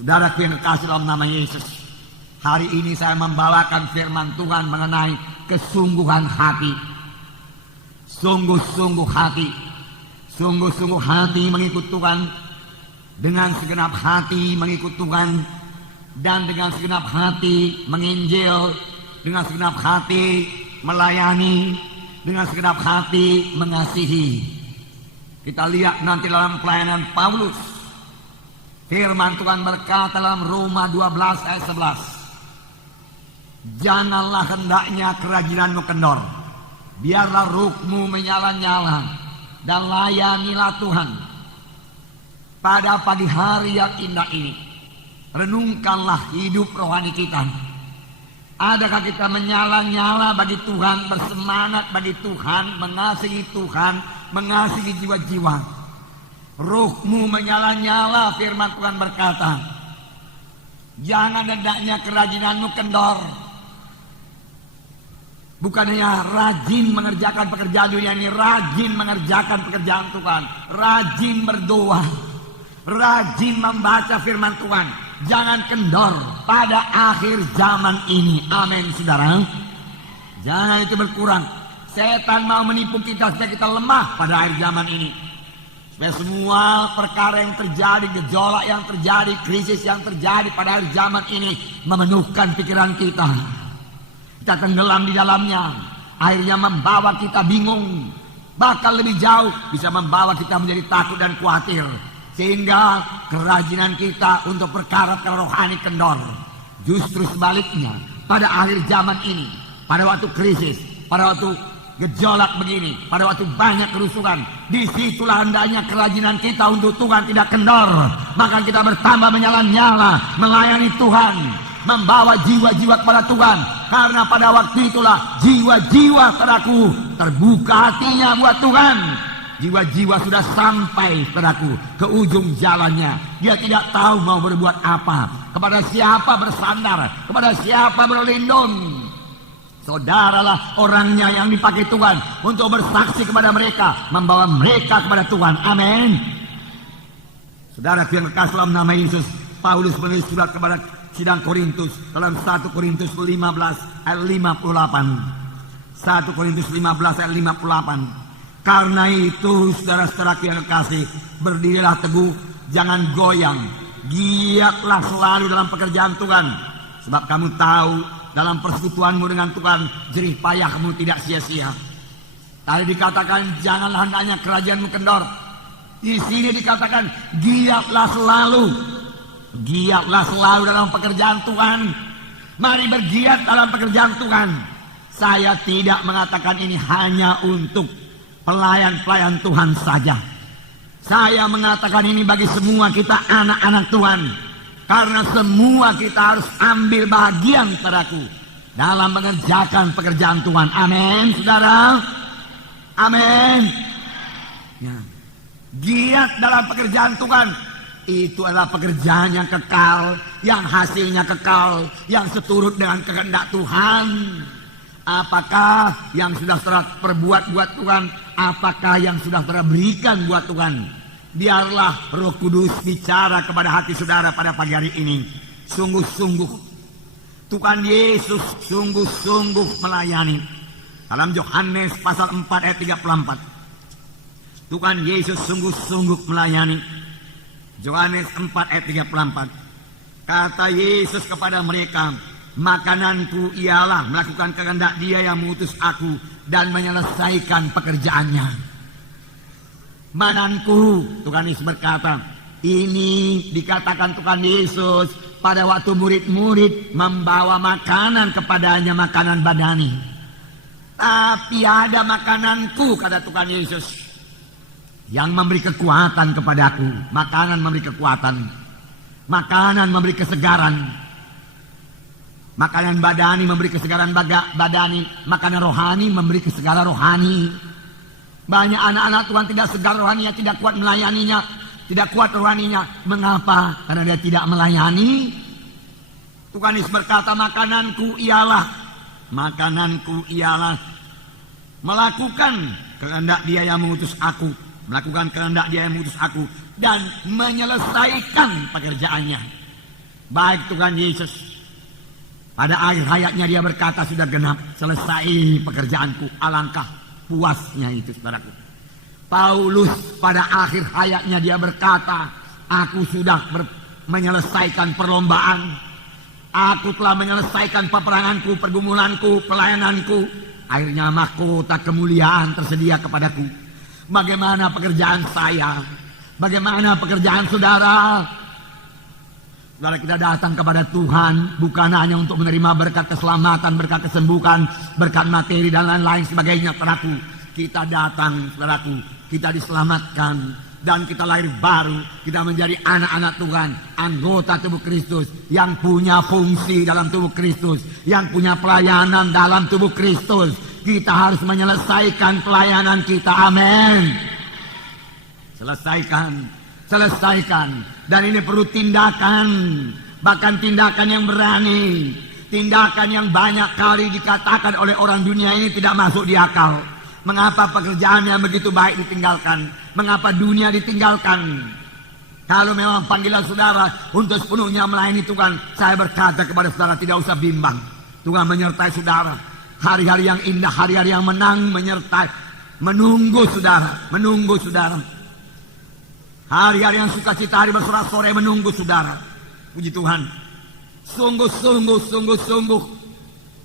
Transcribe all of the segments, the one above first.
Saudaraku yang kekasih dalam nama Yesus, hari ini saya membawakan firman Tuhan mengenai kesungguhan hati. Sungguh-sungguh hati. Sungguh-sungguh hati mengikut Tuhan. Dengan segenap hati mengikut Tuhan. Dan dengan segenap hati menginjil. Dengan segenap hati melayani. Dengan segenap hati mengasihi. Kita lihat nanti dalam pelayanan Paulus. Firman Tuhan berkata dalam Roma 12 ayat 11. Janganlah hendaknya kerajinanmu kendor. Biarlah ruhmu menyala-nyala. Dan layanilah Tuhan. Pada pagi hari yang indah ini. Renungkanlah hidup rohani kita. Adakah kita menyala-nyala bagi Tuhan. Bersemangat bagi Tuhan. Mengasihi Tuhan. Mengasihi jiwa-jiwa. Ruhmu menyala-nyala, firman Tuhan berkata. Jangan hendaknya kerajinanmu kendor. Bukan hanya rajin mengerjakan pekerjaan dunia ini, rajin mengerjakan pekerjaan Tuhan, rajin berdoa, rajin membaca firman Tuhan. Jangan kendor pada akhir zaman ini. Amin, saudara. Jangan itu berkurang. Setan mau menipu kita supaya kita lemah pada akhir zaman ini. Supaya semua perkara yang terjadi, gejolak yang terjadi, krisis yang terjadi pada akhir zaman ini memenuhkan pikiran kita. Kita tenggelam di dalamnya. Akhirnya membawa kita bingung. Bahkan lebih jauh bisa membawa kita menjadi takut dan khawatir. Sehingga kerajinan kita untuk perkara-perkara rohani kendor. Justru sebaliknya, pada akhir zaman ini, pada waktu krisis, pada waktu gejolak begini, pada waktu banyak kerusuhan, disitulah hendaknya kerajinan kita untuk Tuhan tidak kendor. Maka kita bertambah menyala-nyala, melayani Tuhan, membawa jiwa-jiwa kepada Tuhan. Karena pada waktu itulah jiwa-jiwa padaku terbuka hatinya buat Tuhan. Jiwa-jiwa sudah sampai padaku ke ujung jalannya. Dia tidak tahu mau berbuat apa, kepada siapa bersandar, kepada siapa berlindung. Saudaralah orangnya yang dipakai Tuhan untuk bersaksi kepada mereka, membawa mereka kepada Tuhan. Amin. Saudara yang kekasih dalam nama Yesus, Paulus menulis surat kepada sidang Korintus dalam 1 Korintus 15 ayat 58. 1 Korintus 15 ayat 58. Karena itu saudara-saudara yang kekasih, berdirilah teguh, jangan goyang, giatlah selalu dalam pekerjaan Tuhan, sebab kamu tahu dalam persekutuanmu dengan Tuhan, jerih payahmu tidak sia-sia. Tadi dikatakan janganlah hendaknya kerajaanmu kendor. Di sini dikatakan giatlah selalu. Giatlah selalu dalam pekerjaan Tuhan. Mari bergiat dalam pekerjaan Tuhan. Saya tidak mengatakan ini hanya untuk pelayan-pelayan Tuhan saja. Saya mengatakan ini bagi semua kita anak-anak Tuhan. Karena semua kita harus ambil bagian padaku dalam mengerjakan pekerjaan Tuhan. Amin, saudara. Amin. Ya. Giat dalam pekerjaan Tuhan. Itu adalah pekerjaan yang kekal, yang hasilnya kekal, yang seturut dengan kehendak Tuhan. Apakah yang sudah saudara perbuat buat Tuhan? Apakah yang sudah saudara berikan buat Tuhan? Biarlah Roh Kudus bicara kepada hati saudara pada pagi hari ini. Sungguh-sungguh Tuhan Yesus sungguh-sungguh melayani. Dalam Yohanes pasal 4 ayat 34. Tuhan Yesus sungguh-sungguh melayani. Yohanes 4 ayat 34. Kata Yesus kepada mereka, makananku ialah melakukan kehendak Dia yang mengutus aku dan menyelesaikan pekerjaannya. Mananku, Tuhan Yesus berkata, ini dikatakan Tuhan Yesus pada waktu murid-murid membawa makanan kepadanya, makanan badani. Tapi ada makananku, kata Tuhan Yesus, yang memberi kekuatan kepadaku. Makanan memberi kekuatan, makanan memberi kesegaran. Makanan badani memberi kesegaran badani, makanan rohani memberi kesegaran rohani. Banyak anak-anak Tuhan tidak segar rohaninya, tidak kuat melayaninya, tidak kuat rohaninya. Mengapa? Karena dia tidak melayani. Tuhan Yesus berkata, makananku ialah melakukan kehendak Dia yang mengutus aku, melakukan kehendak Dia yang mengutus aku dan menyelesaikan pekerjaannya. Baik Tuhan Yesus, pada akhir hayatnya dia berkata, sudah genap, selesai pekerjaanku. Alangkah puasnya itu, saudaraku. Paulus pada akhir hayatnya dia berkata, aku sudah menyelesaikan perlombaan. Aku telah menyelesaikan peperanganku, pergumulanku, pelayananku. Akhirnya mahkota kemuliaan tersedia kepadaku. Bagaimana pekerjaan saya? Bagaimana pekerjaan saudara? Saudara, kita datang kepada Tuhan bukan hanya untuk menerima berkat keselamatan, berkat kesembuhan, berkat materi dan lain-lain sebagainya, saudaraku. Kita datang, saudaraku, kita diselamatkan dan kita lahir baru. Kita menjadi anak-anak Tuhan, anggota tubuh Kristus yang punya fungsi dalam tubuh Kristus, yang punya pelayanan dalam tubuh Kristus. Kita harus menyelesaikan pelayanan kita. Amin. Selesaikan. Dan ini perlu tindakan, bahkan tindakan yang berani, tindakan yang banyak kali dikatakan oleh orang dunia ini tidak masuk di akal. Mengapa pekerjaan yang begitu baik ditinggalkan? Mengapa dunia ditinggalkan? Kalau memang panggilan saudara untuk sepenuhnya melayani Tuhan, saya berkata kepada saudara, tidak usah bimbang. Tuhan menyertai saudara. Hari-hari yang indah, hari-hari yang menang menyertai, menunggu saudara. Hari-hari yang sukacita, hari bersorak-sorai menunggu saudara. Puji Tuhan. Sungguh.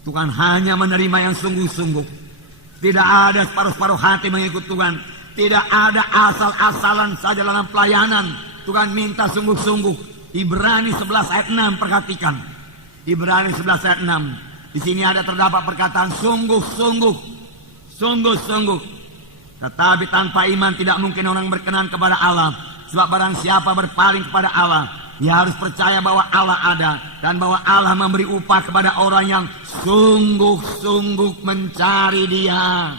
Tuhan hanya menerima yang sungguh-sungguh. Tidak ada separuh-separuh hati mengikut Tuhan. Tidak ada asal-asalan saja dalam pelayanan. Tuhan minta sungguh-sungguh. Ibrani 11 ayat 6, perhatikan. Ibrani 11 ayat 6. Di sini ada terdapat perkataan sungguh-sungguh. Tetapi tanpa iman tidak mungkin orang berkenan kepada Allah. Sebab barang siapa berpaling kepada Allah, ia harus percaya bahwa Allah ada dan bahwa Allah memberi upah kepada orang yang sungguh-sungguh mencari Dia.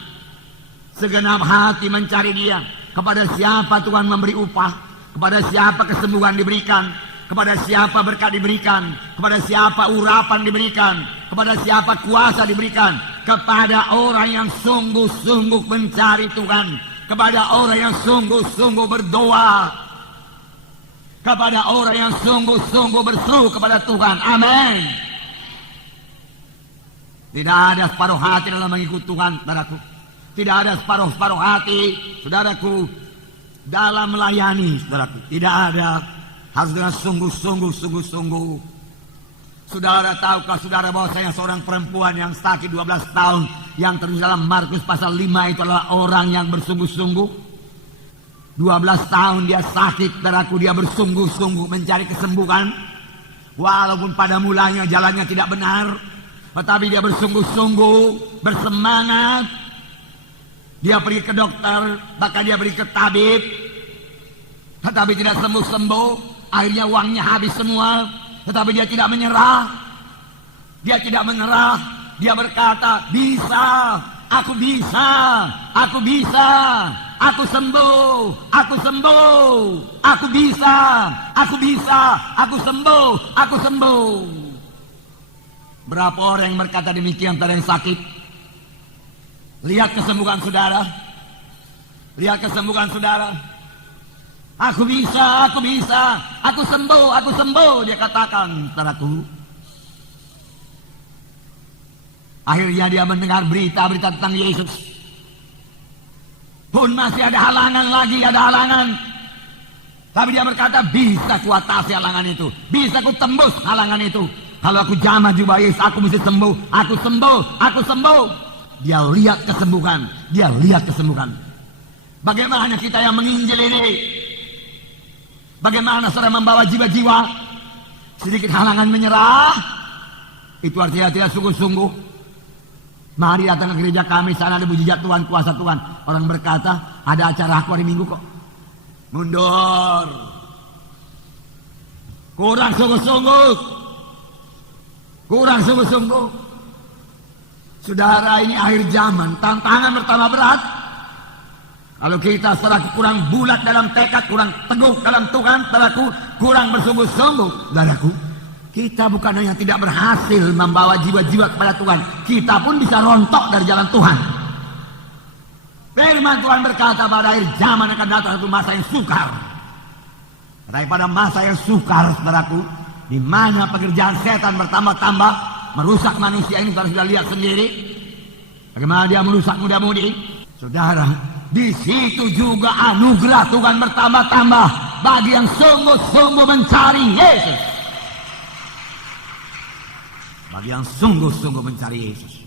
Segenap hati mencari Dia. Kepada siapa Tuhan memberi upah? Kepada siapa kesembuhan diberikan? Kepada siapa berkat diberikan? Kepada siapa urapan diberikan? Kepada siapa kuasa diberikan? Kepada orang yang sungguh-sungguh mencari Tuhan. Kepada orang yang sungguh-sungguh berdoa. Kepada orang yang sungguh-sungguh berseru kepada Tuhan. Amin. Tidak ada separuh hati dalam mengikut Tuhan, saudaraku. Tidak ada separuh hati, saudaraku, dalam melayani, saudaraku. Tidak ada. Harus dengan sungguh-sungguh. Saudara, tahukah saudara bahwa saya seorang perempuan yang sakit 12 tahun yang tertulis dalam Markus pasal 5 itu adalah orang yang bersungguh-sungguh. 12 tahun dia sakit, saudaraku, dia bersungguh-sungguh mencari kesembuhan. Walaupun pada mulanya jalannya tidak benar, tetapi dia bersungguh-sungguh, bersemangat. Dia pergi ke dokter, bahkan dia pergi ke tabib, tetapi tidak sembuh-sembuh. Akhirnya uangnya habis semua, tetapi dia tidak menyerah. Dia berkata, bisa, aku bisa, aku sembuh, aku bisa, aku sembuh. Berapa orang yang berkata demikian pada yang sakit? Lihat kesembuhan saudara. Aku bisa, aku sembuh, dia katakan, saudaraku. Akhirnya dia mendengar berita-berita tentang Yesus. Pun masih ada halangan. Tapi dia berkata, bisa ku atasi halangan itu. Bisa ku tembus halangan itu. Kalau aku jamah jubah Yesus, aku mesti sembuh. Aku sembuh. Dia lihat kesembuhan. Bagaimana kita yang menginjil ini? Bagaimana saudara membawa jiwa-jiwa? Sedikit halangan menyerah, itu artinya tidak sungguh-sungguh. Mari datang ke gereja kami, sana ada mujizat Tuhan, kuasa Tuhan. Orang berkata, ada acara aku hari Minggu kok. Mundur. Kurang sungguh-sungguh. Saudara, ini akhir zaman, tantangan bertambah berat. Kalau kita saudara kurang bulat dalam tekad, kurang teguh dalam Tuhan, saudaraku, kurang bersungguh-sungguh, saudaraku, kita bukan hanya tidak berhasil membawa jiwa-jiwa kepada Tuhan, kita pun bisa rontok dari jalan Tuhan. Firman Tuhan berkata pada akhir zaman akan datang satu masa yang sukar. Daripada masa yang sukar, saudaraku, di mana pekerjaan setan bertambah-tambah, merusak manusia ini. Saudara sudah lihat sendiri bagaimana dia merusak muda-mudi. Saudara, di situ juga anugerah Tuhan bertambah-tambah bagi yang sungguh-sungguh mencari Yesus. Bagi yang sungguh-sungguh mencari Yesus.